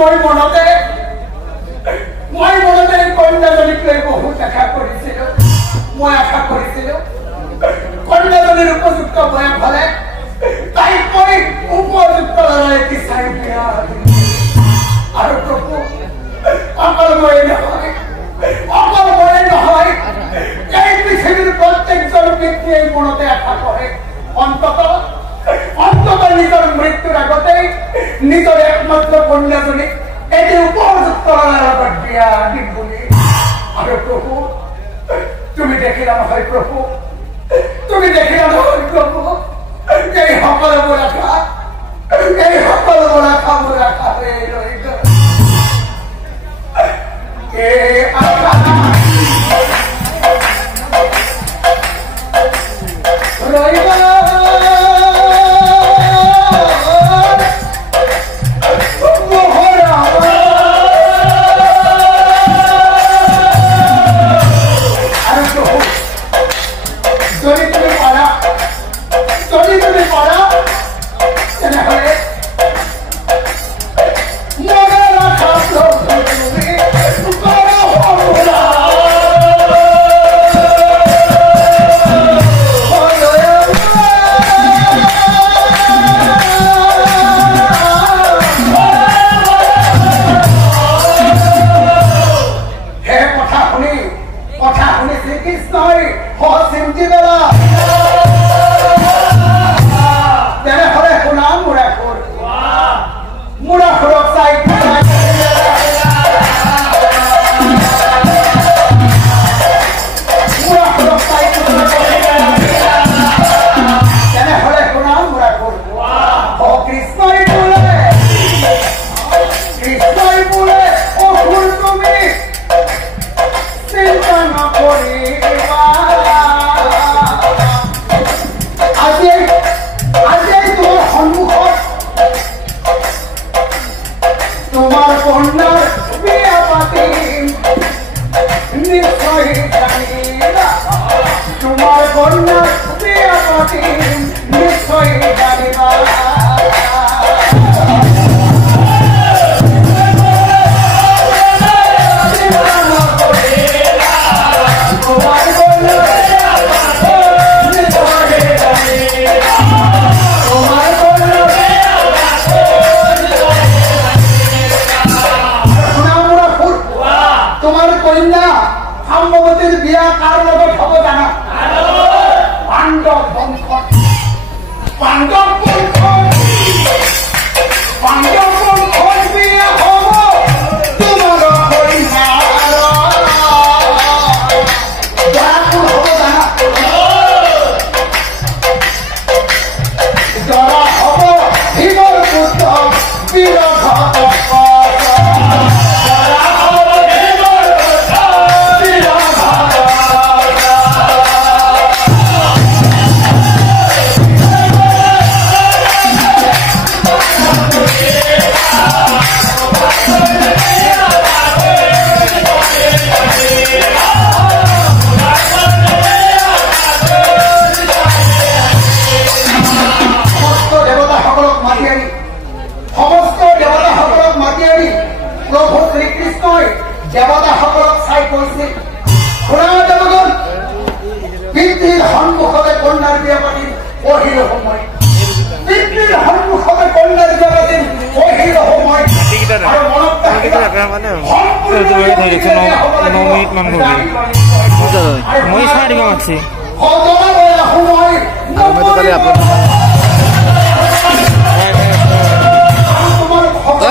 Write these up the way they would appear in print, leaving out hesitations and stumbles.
মই মনতে কন্যাজনীক লৈ বহুত আশা কৰিছিলো মই আশা কৰিছিলো কন্যাজনীৰ উপযুক্ত বয়স হলে তাইক মই উপযুক্ত এটি চাই বিয়া আৰু প্ৰভু অকল মই নহয় এই পৃথিৱীৰ প্ৰত্যেকজন ব্যক্তিয়ে মনতে আশা কৰে অন্তত নিজৰ মৃত্যুৰ আগতে নিজৰ একমাত্ৰ কন্যাজনীক এটি উপযুক্ত লগত বিয়া দিম বুলি আৰু প্ৰভু তুমি দেখিলা নহয় প্ৰভু তুমি দেখিলা নহয় প্ৰভু এই সকলোবোৰ আশা মোৰ আশা হৈ ৰৈ গ'ল এই আশা ৰৈ গ'ল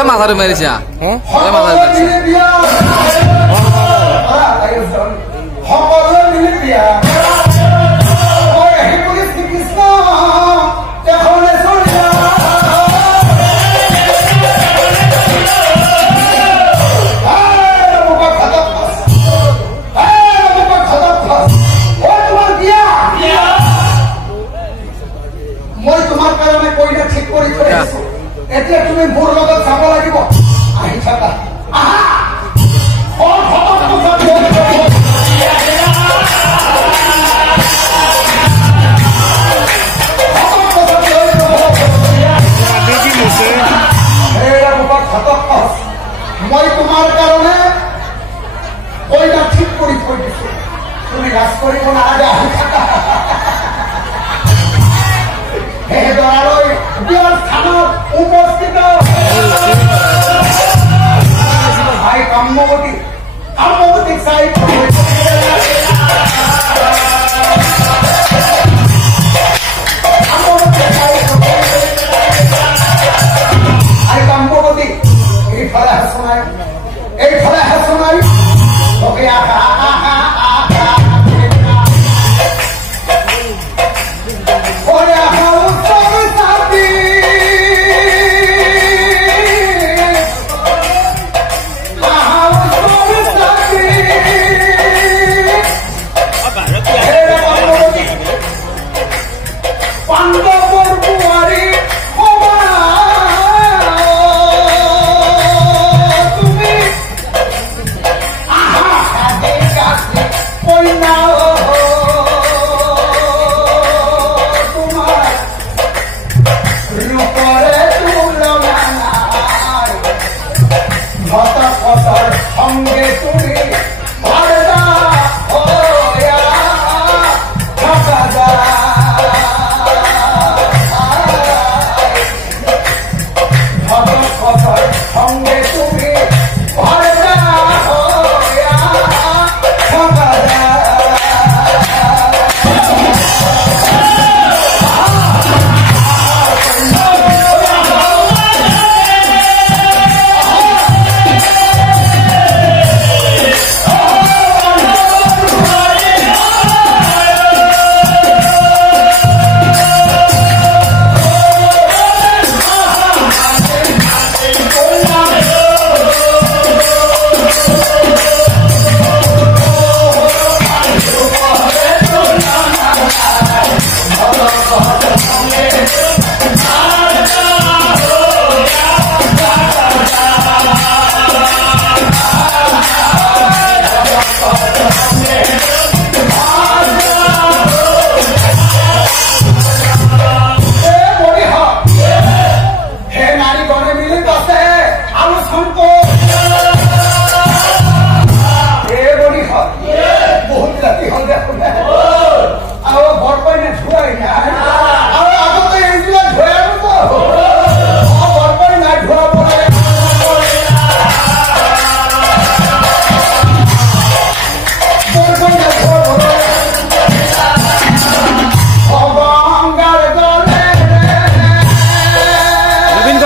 মাথাটো মাৰিছা এতিয়া তুমি মোৰ লগত যাব লাগিব আহি থাকা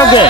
ওকে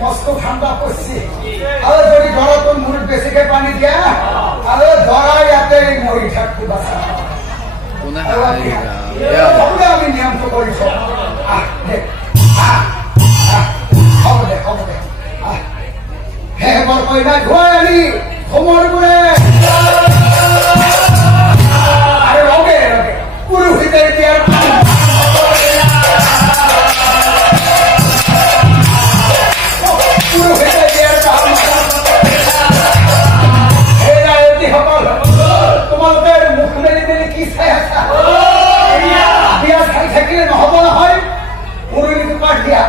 মস্কো ঠান্ডা পড়ছে আর যদি ধরো তোর মুড়ির বেশিকে পানি দিয়া আর ধরা ইয়াতে মরি থাকতে বাসা আমি নিয়ম তো করি হ্যাঁ বর কইনা ধোয় আনি খবর করে আরে রগে রগে পুরো হইতে দিয়া তোমাদের মুখ মেলে মেলে কি বিয়া খাই থাকিলে নহব নহয় মুরলি দুপার দিয়া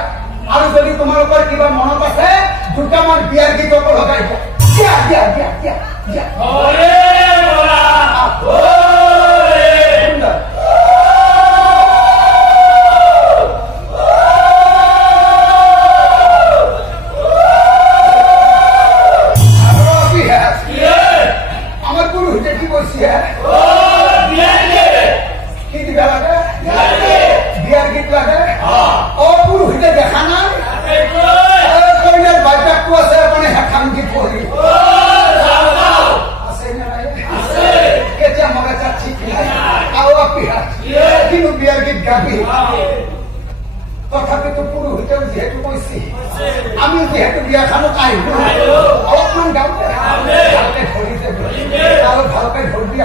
আর যদি তোমার উপর কিবা মনত আছে দুটামান বিয়ার গীত লগাই দিয়া দিয়া দিয়া দিয়া দিয়া তথাপি তো পুরোহিতেও যেহেতু কইছি আমি যেহেতু বিয়া খানো কাই অলপমান গাঁৱতে ভালকে ধৰি যাবি আৰু ভালকে ধৰি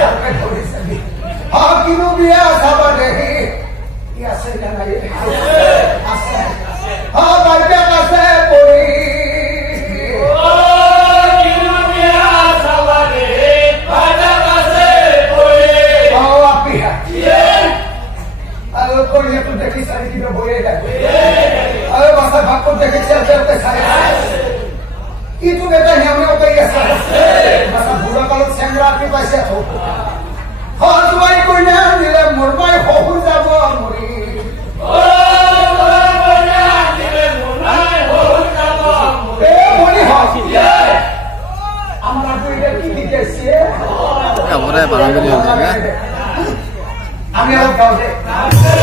ভালকে ধৰি যাবি কিন্তু বিয়া চাবা দেহি আছে নাই আছে বাইদেউ আছে পৰি দেখি সারি কিভাবে বয়ে যাবে বাসা ভাগ করতে দেখেছি itu beda yang apa ya masa bulan kalau sendra api pasti aku hal tuai punya nilai murmai hohun jago muri muni hoh amar aku ini kini kesi ya boleh barang beli aja ya ami orang kau deh